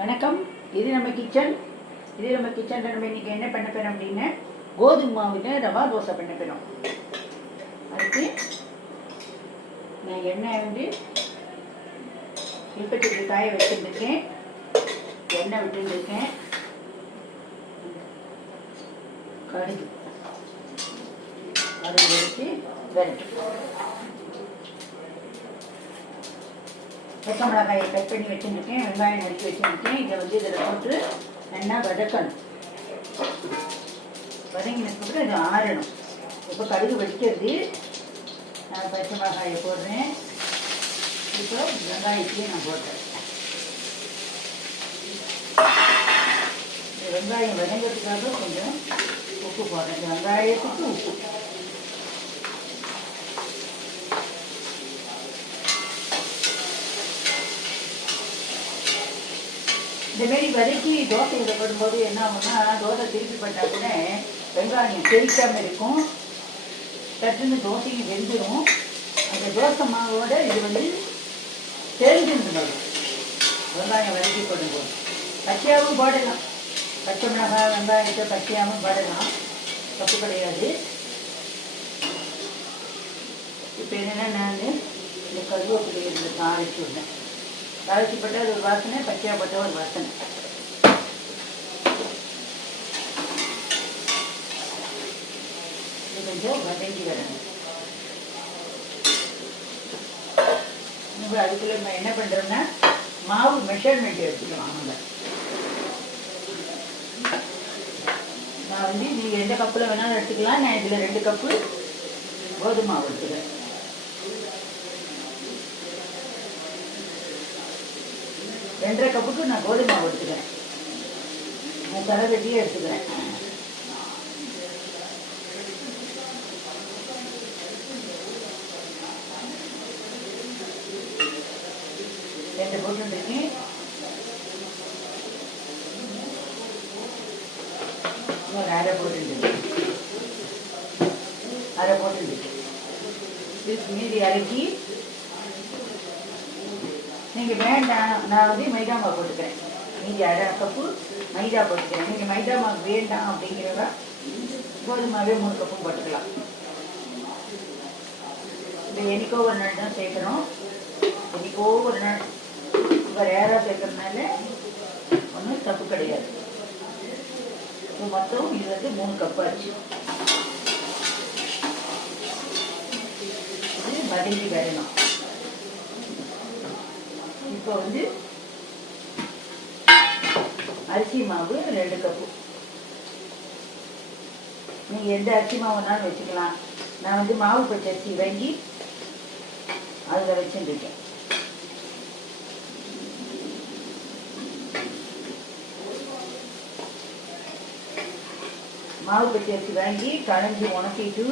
வணக்கம். இது நம்ம கிச்சனில் நம்ம இன்றைக்கி என்ன பண்ண போகிறோம் அப்படின்னா கோதுமை மாவில் ரவா தோசை பண்ண போகிறோம். அதுக்கு நான் எண்ணெய் வந்து இப்போதைக்கு காய வச்சுருக்கேன், எண்ணெய் விட்டுருக்கேன், கடுகு வச்சு விரட்டு, பச்சை மிளகாயை கட் பண்ணி வச்சுருக்கேன், வெங்காயம் நறுக்கி வச்சுருக்கேன். இதை வந்து இதில் போட்டு நல்லா வதக்கணும். வதங்கினதுக்கப்புறம் இது ஆறணும். இப்போ கடுகு வெடிக்கிறது, நான் பச்சை மிளகாயை போடுறேன். இப்போ வெங்காயத்தையும் நான் போடுறேன். இந்த வெங்காயம் வதங்கிறதுக்காக கொஞ்சம் உப்பு போடுறேன். இந்த வெங்காயத்துக்கு உப்பு, இந்தமாரி வதக்கி தோசையில் போடும்போது என்ன ஆகும்னா, தோசை திருப்பி பண்ணால் கூட வெங்காயம் தெரிக்காமல் இருக்கும், டக்குன்னு தோசையும் வெந்துடும். அந்த தோசை மாவோட இது வந்து தெரிஞ்சிருந்தது. வெங்காயம் வதக்கி போடும்போது பச்சையாகவும் போடலாம், பச்சை மிளகாய் வெங்காயத்தை பச்சையாகவும் போடலாம், தப்பு கிடையாது. இப்போ என்னென்னா நான் இந்த கருவேப்பிலை இதில் தாளிச்சு விட்டேன். தாளிச்சு போட்டால் அது ஒரு வாசனை, பச்சையாக போட்டால் ஒரு வாசனை. இது கொஞ்சம் வதங்கி வரணும். அதுக்குள்ளே நம்ம என்ன பண்ணுறோம்னா மாவு மெஷர்மெண்ட் எடுத்துக்கலாம். நான் வந்து நீங்கள் எந்த கப்பில் வேணாலும் எடுத்துக்கலாம். நான் இதில் 2 கப்பு கோதுமை மாவு எடுத்துக்கிறேன். 2.5 கப்புக்கு நான் கோதுமை மாவு எடுத்துக்கிறேன். நான் தலை வெட்டியே எடுத்துக்கிறேன். ரெண்டு போட்டுருக்கேன். ஒரு அரை போட்டுருக்கேன். இதுக்கு மீதி அரைச்சி நீங்கள் வேண்டாம், நான் வந்து மைதா மாவு போட்டுக்கிறேன். மீதி 1/2 கப்பு மைதா போட்டுக்கிறேன். நீங்கள் மைதா மாவு வேண்டாம் அப்படிங்கிறத கோதுமாவே 3 கப்பும் போட்டுக்கலாம். இப்போ என்னைக்கோ ஒரு நாள் தான் சேர்க்குறோம், என்னைக்கோ ஒரு நாள் இப்போ ரேராக சேர்க்கறதுனால ஒன்றும் தப்பு கிடையாது. இப்போ மொத்தம் இது வந்து 3 கப்பு ஆச்சு. இது வதங்கி வரணும். இப்போ வந்து அரிசி மாவு 2 கப்பு. நீங்கள் எந்த அரிசி மாவுனாலும் வச்சுக்கலாம். நான் வந்து மாவு பச்சரிசி வாங்கி அதில் வச்சுருக்கேன். மாவு பச்சரிசி வாங்கி களைஞ்சி உணக்கிட்டு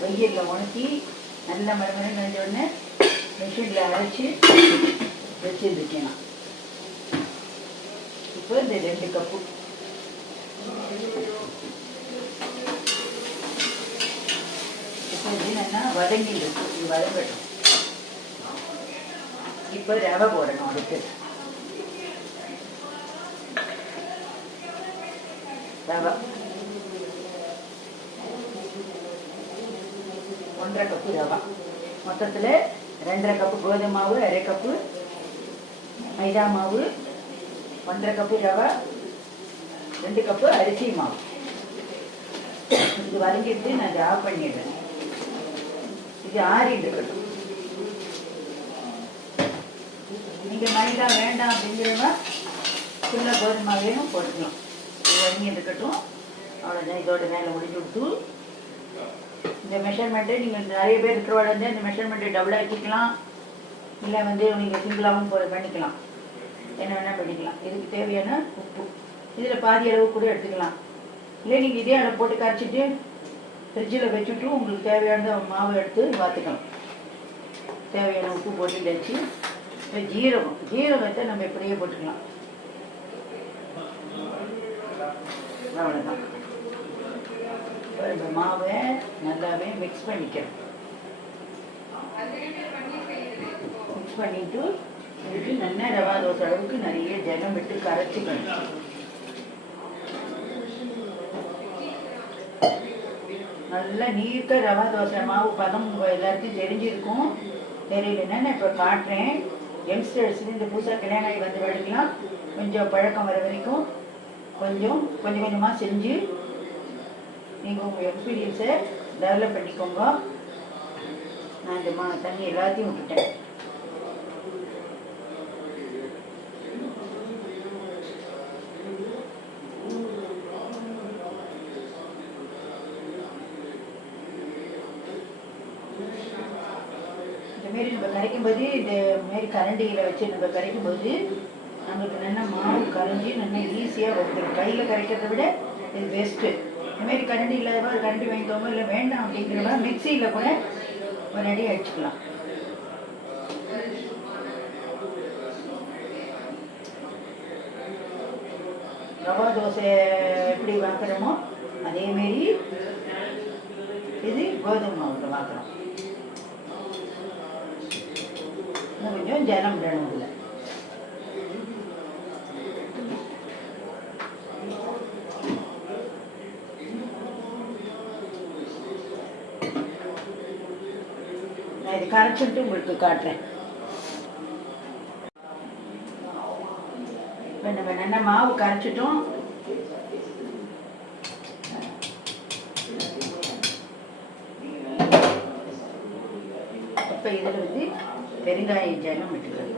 வெயிலில் உணக்கி நல்லா மறுமணி நினைஞ்ச உடனே மிஷினில் அரைச்சி வச்சுருக்கேன். நான் இப்போ இந்த 2 கப்பு இப்போ இது என்னன்னா வதங்கிருக்கு. இது வதங்கட்டும். இப்போ ரவை போடணும். அதுக்கு ரவை 1.5 கப்பு ரவை. மொத்தத்தில் 2.5 கப்பு கோதுமை மாவு, 1/2 கப்பு மைதா மாவு, 1.5 கப்பு ரவை, 2 கப்பு அரிசி மாவு. இது வதங்கிட்டு நான் இதை ஆஃப் பண்ணிடுறேன். இது ஆறிட்டு இருக்கட்டும். நீங்கள் மைதா வேண்டாம் அப்படிங்கிறவங்க ஃபுல்லாக கோதுமை மாவையும் போட்டுக்கலாம். இது வதங்கி இருக்கட்டும். அவ்வளோதான், இதோட வேலை முடிஞ்சு கொடுத்து இந்த மெஷர்மெண்ட்டை நீங்கள் நிறைய பேர் இருக்கிறவாட வந்து இந்த மெஷர்மெண்ட்டை டபுள் ஆக்கிக்கலாம், இல்லை வந்து நீங்கள் சிங்கிளாகவும் பண்ணிக்கலாம், என்ன வேணால் பண்ணிக்கலாம். இதுக்கு தேவையான உப்பு இதில் பாதி அளவு கூட எடுத்துக்கலாம். இல்லை நீங்கள் இதே அளவு போட்டு கரைச்சிட்டு ஃப்ரிட்ஜில் வச்சுட்டு உங்களுக்கு தேவையான மாவு எடுத்து வாத்துக்கலாம். தேவையான உப்பு போட்டு வச்சு ஜீரகத்தை நம்ம இப்படியே போட்டுக்கலாம். அவ்வளோதான். இந்த மாவை நல்லாவே மிக்ஸ் பண்ணிக்கிறோம். மிக்ஸ் பண்ணிட்டு இதுக்கு நல்லா ரவா தோசை அளவுக்கு நிறைய ஜலம் விட்டு கரைச்சிக்கணும். நல்லா நீர்க்க ரவா தோசை மாவு பதம் எல்லாத்தையும் தெரிஞ்சிருக்கும். தெரியலன்னா நான் இப்போ காட்டுறேன். யங்ஸ்டர்ஸ் இந்த புதுசாக கல்யாணம் ஆகி வந்து வரைக்கும் கொஞ்சம் பழக்கம் வர வரைக்கும் கொஞ்சம் கொஞ்சமாக செஞ்சு நீங்கள் உங்கள் எக்ஸ்பீரியன்ஸை டெவலப் பண்ணிக்கோங்க. நான் இந்த தண்ணி எல்லாத்தையும் விட்டுட்டேன். இந்தமாரி நம்ம கரைக்கும்போது இந்தமாரி கரண்டியில் வச்சு நம்ம கரைக்கும்போது நம்மளுக்கு நல்லா மாவு கரைஞ்சி நல்லா ஈஸியாக வந்துடும். கையில் கரைக்கிறத விட இது பெஸ்ட்டு. இதுமாரி கரண்டி இல்லாதவா ஒரு கரண்டி வாங்கிக்கோங்க. இல்லை வேண்டாம் அப்படிங்கிறவா மிக்சியில் கூட ஒரு அடி அடிச்சுக்கலாம். ரவா தோசை எப்படி வாக்குறோமோ அதேமாரி இது கோதுமை மாவில் வாக்குறோம். இன்னும் கொஞ்சம் ஜலம் விடணும். இல்லை நான் இது கரைச்சிட்டு உங்களுக்கு காட்டுறேன். இப்போ நம்ம நல்லா மாவு கரைச்சிட்டோம். இப்போ இதில் வந்து பெருங்காய ஜலம் விட்டுக்கலாம்.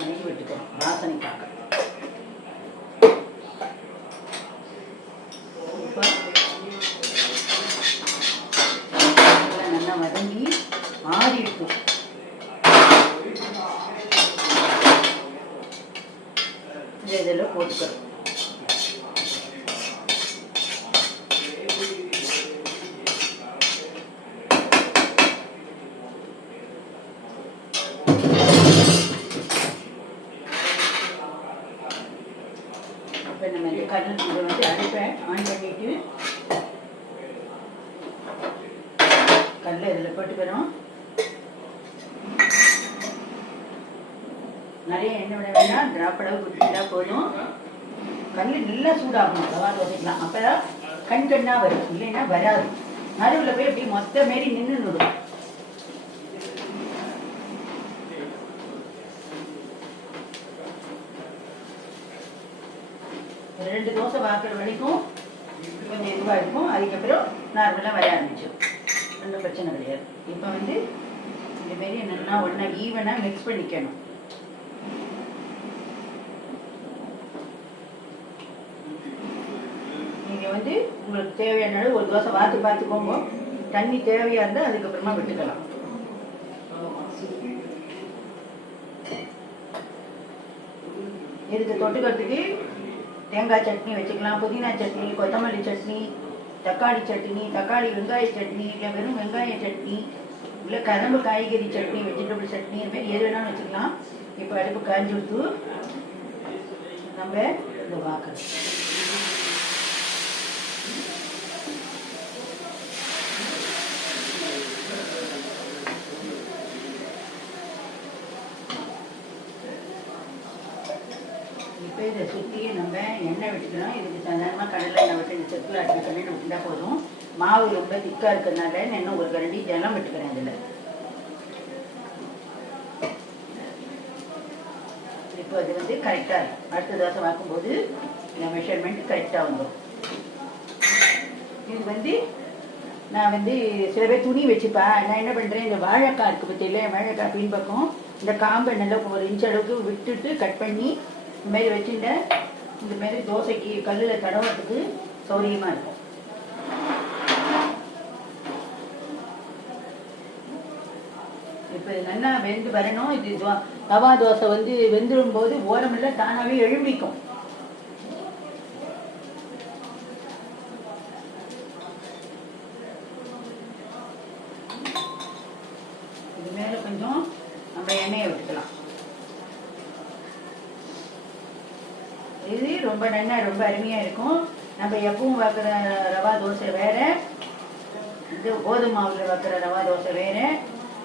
நெய் விட்டுக்கிறோம் வாசனைக்காக. நல்லா வதங்கி ஆறிட்டு இதில் போட்டுக்கிறோம். இப்போ நம்ம இந்த இதை வந்து அடுப்பை ஆன் பண்ணிட்டு கல்லை இதில் போட்டுக்கிறோம். நிறைய எண்ணெய் விட வேண்டாம். டிராப் அளவு குட்டிட்டா போதும். கல் நல்லா சூடாகணும் ரவா தோசைக்கலாம். அப்போ தான் கண்ணா வரும். இல்லைன்னா வராது. நடுவில் போய் அப்படி மொத்த மாரி நின்றுடும். ரெண்டு தோசை வாக்குற வரைக்கும் கொஞ்சம் இதுவாக இருக்கும். அதுக்கப்புறம் நார்மலாக வர ஆரம்பிச்சிடும். ஒன்றும் பிரச்சனை கிடையாது. இப்போ வந்து இதுமாரி நல்லா ஒன்றா ஈவனாக மிக்ஸ் பண்ணிக்கணும். நீங்கள் வந்து உங்களுக்கு தேவையான அளவு ஒரு தோசை பார்த்துக்கோங்க. தண்ணி தேவையாக இருந்தால் அதுக்கப்புறமா விட்டுக்கலாம். இதுக்கு தொட்டுக்கிறதுக்கு தேங்காய் சட்னி வச்சுக்கலாம். புதினா சட்னி, கொத்தமல்லி சட்னி, தக்காளி சட்னி, தக்காளி வெங்காய சட்னி, இல்லை வெறும் வெங்காய சட்னி, இல்லை கரும்பு காய்கறி சட்னி, வெஜிடபிள் சட்னி, இதுமாதிரி எது வேணாலும் வச்சுக்கலாம். இப்போ அடுப்பு காய்ஞ்சி விட்டு நம்ம இந்த வாக்கணும். இப்போ இதை சுற்றியே நம்ம எண்ணெய் விட்டுக்கணும். இதுக்கு சாதாரணமாக கடலை எண்ணெய் விட்டு இந்த செக்கில் அடிக்க கரண்டி விட்டுட்டா போதும். மாவு ரொம்ப திக்காக இருக்கிறதுனால நான் இன்னும் ஒரு கரண்டி ஜலம் விட்டுக்கிறேன். அதில் இப்போ அது வந்து கரெக்டாக இருக்கும். அடுத்த தோசை வாக்கும்போது இந்த மெஷர்மெண்ட் கரெக்டாக வந்துடும். இது வந்து நான் வந்து சில பேர் துணி வச்சுப்பேன். நான் என்ன பண்ணுறேன், இந்த வாழைக்காய் இருக்குது பற்றியில வாழைக்காய் பின்பக்கம் இந்த காம்பை நல்லா ஒரு இன்ச் அளவுக்கு விட்டுட்டு கட் பண்ணி இந்தமாரி வச்சுட்டேன். இந்தமாரி தோசைக்கு கல்லில் தடவுறதுக்கு சௌரியமாக இருக்கும். இப்போ இது நல்லா வெந்து வரணும். இது ரவா தோசை வந்து வெந்துடும் போது ஓரமெல்லாம் தானாகவே எழும்பிக்கும். இது மேலே கொஞ்சம் நம்ம எண்ணெயை விட்டுக்கலாம். இது ரொம்ப நல்லா ரொம்ப அருமையாக இருக்கும். நம்ம எப்பவும் பார்க்குற ரவா தோசை வேறு, இது கோதுமை மாவில் வைக்கிற ரவா தோசை வேறு.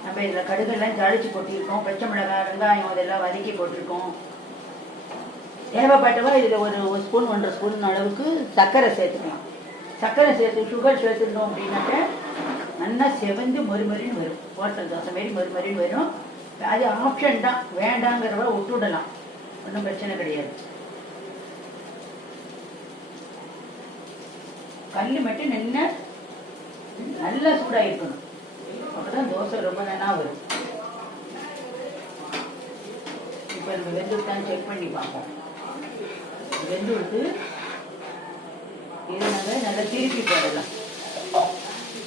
நம்ம இதில் கடுகெல்லாம் தாளித்து கொட்டியிருக்கோம், பச்சை மிளகாய் வெங்காயம் அதெல்லாம் வதக்கி போட்டிருக்கோம். தேவைப்பட்டவா இதில் ஒரு ஸ்பூன் 1.5 ஸ்பூன் அளவுக்கு சர்க்கரை சேர்த்துக்கலாம். சர்க்கரை சேர்த்து சுகர் சேர்த்துட்டோம் அப்படின்னாக்க நல்லா செவந்து மொறுமொறின்னு வரும். ஹோட்டல் தோசை மாரி மொறுமொறின்னு வரும். அது ஆப்ஷன் தான், வேண்டாங்கிறவ விட்டுவிடலாம், ஒன்றும் பிரச்சனை கிடையாது. கல் மட்டும் நல்லா சூடாக இருக்கணும், அப்போ தான் தோசை ரொம்ப நல்லா வரும். இப்போ நம்ம வெந்து விட்டான்னு செக் பண்ணி பார்ப்போம். வெந்து விட்டு இதை நாங்கள் நல்லா திருப்பி போடலாம்.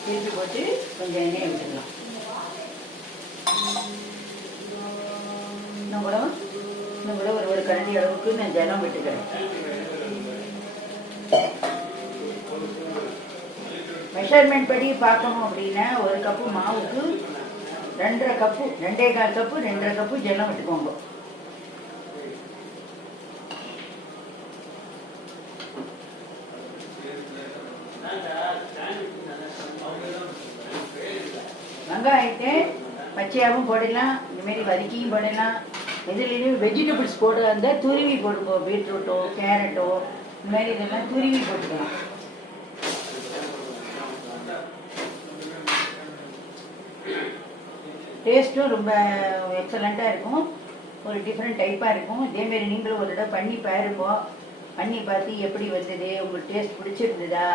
திருப்பி போட்டு கொஞ்சம் எண்ணெயை விட்டுடலாம். இன்னும் கூட ஒரு கரண்டி அளவுக்கு நான் ஜலம் விட்டுக்கிறேன். மெஷர்மெண்ட் படி பார்க்கணும் அப்படின்னா ஒரு கப்பு மாவுக்கு 2.5 கப்பு 2.25 கப்பு 2.5 கப்பு ஜலம் விட்டுக்கோங்க. வெங்காயத்தை பச்சையாகவும் போடலாம், இந்தமாரி வதக்கியும் போடலாம். இதுலேயும் வெஜிடபிள்ஸ் போட இருந்தால் துருவி போடுங்க. பீட்ரூட்டோ கேரட்டோ இந்த மாதிரி இதெல்லாம் துருவி போட்டுக்கலாம். டேஸ்ட்டும் ரொம்ப எக்ஸலண்ட்டாக இருக்கும், ஒரு டிஃப்ரெண்ட் டைப்பாக இருக்கும். இதேமாரி நீங்களும் ஒரு தடவை பண்ணி பாருங்க. பண்ணி பார்த்து எப்படி வந்தது, உங்களுக்கு டேஸ்ட் பிடிச்சிருந்ததா,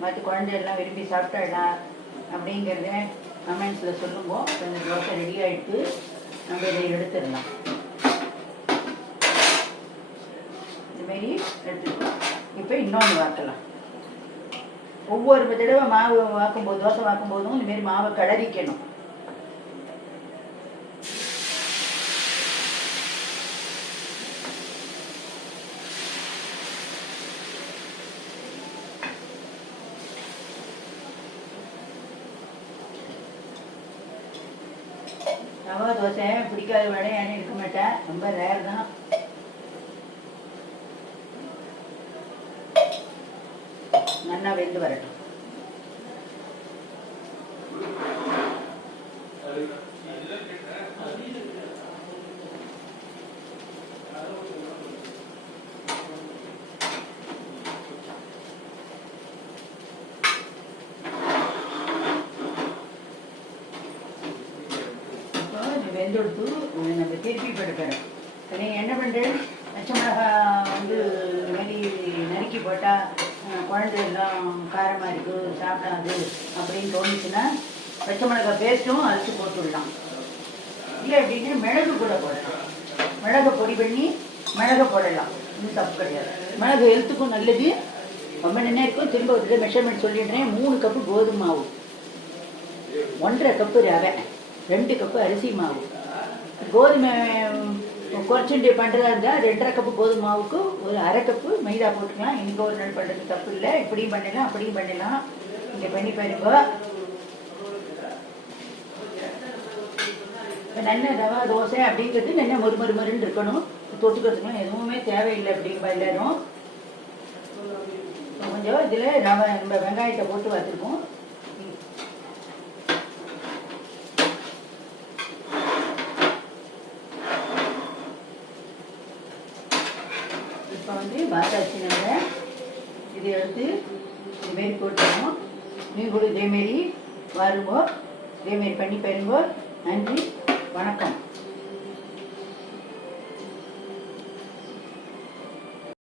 மற்ற குழந்தைகள்லாம் விரும்பி சாப்பிட்டாடா அப்படிங்கிறத கமெண்ட்ஸில் சொல்லுங்க. இந்த தோசை ரெடி ஆகிட்டு நம்ம இதை எடுத்துடலாம். இதுமாரி எடுத்துக்கலாம். இப்போ இன்னொன்று வாக்கலாம். ஒவ்வொரு தடவை மாவு வாக்கும்போது தோசை வாக்கும்போதும் இதுமாரி மாவை கிளறிக்கணும். ரவா தோசை பிடிக்காத வடையானே இருக்க மாட்டேன், ரொம்ப ரேர் தான். நல்லா வெந்து வரட்டும். வெந்தெடுத்து நம்ம திருப்பி போட்டுக்கிறோம். நீங்கள் என்ன பண்ணுறேன், பச்சை மிளகா வந்து இந்த மாதிரி நறுக்கி போட்டால் குழந்தையெல்லாம் காரமாக இருக்குது சாப்பிடாது அப்படின்னு தோணுச்சுன்னா பச்சை மிளகா பேஸ்ட்டும் அரைச்சி போட்டுடலாம். இல்லை அப்படின்னா மிளகு கூட போடலாம். மிளகை பொடி பண்ணி மிளகை போடலாம், இன்னும் தப்பு கிடையாது. மிளகு ஹெல்த்துக்கும் நல்லது, ரொம்ப நல்லா இருக்கும். திரும்ப ஒரு மெஷர்மெண்ட் சொல்லிடுறேன். 3 கப்பு கோதுமை மாவு, 1.5 கப்பு ரவை, 2 கப்பு அரிசி மாவு. கோதுமை குறைச்சுட்டு பண்ணுறதா இருந்தால் 2.5 கப்பு கோதுமை மாவுக்கு ஒரு 1/2 கப்பு மைதா போட்டுக்கலாம். இன்றைக்கி ஒரு நாள் பண்ணுறது தப்பு இல்லை, இப்படியும் பண்ணலாம் அப்படியும் பண்ணலாம். இங்கே பண்ணி பாருங்க. நல்ல ரவா தோசை அப்படிங்கிறது நல்ல மொறுமொறுன்னு இருக்கணும். தொட்டுக்கிறதுக்குலாம் எதுவுமே தேவையில்லை அப்படின்பா எல்லாரும். கொஞ்சம் இதில் நம்ம வெங்காயத்தை போட்டு வச்சுருக்கோம். இப்போ வந்து பாத்தாச்சு. நம்ம இதை எடுத்து இதுமாரி போட்டுருவோம். நீங்களும் இதேமாரி வருங்கோ, இதேமாரி பண்ணி பாருங்கோ. நன்றி, வணக்கம்.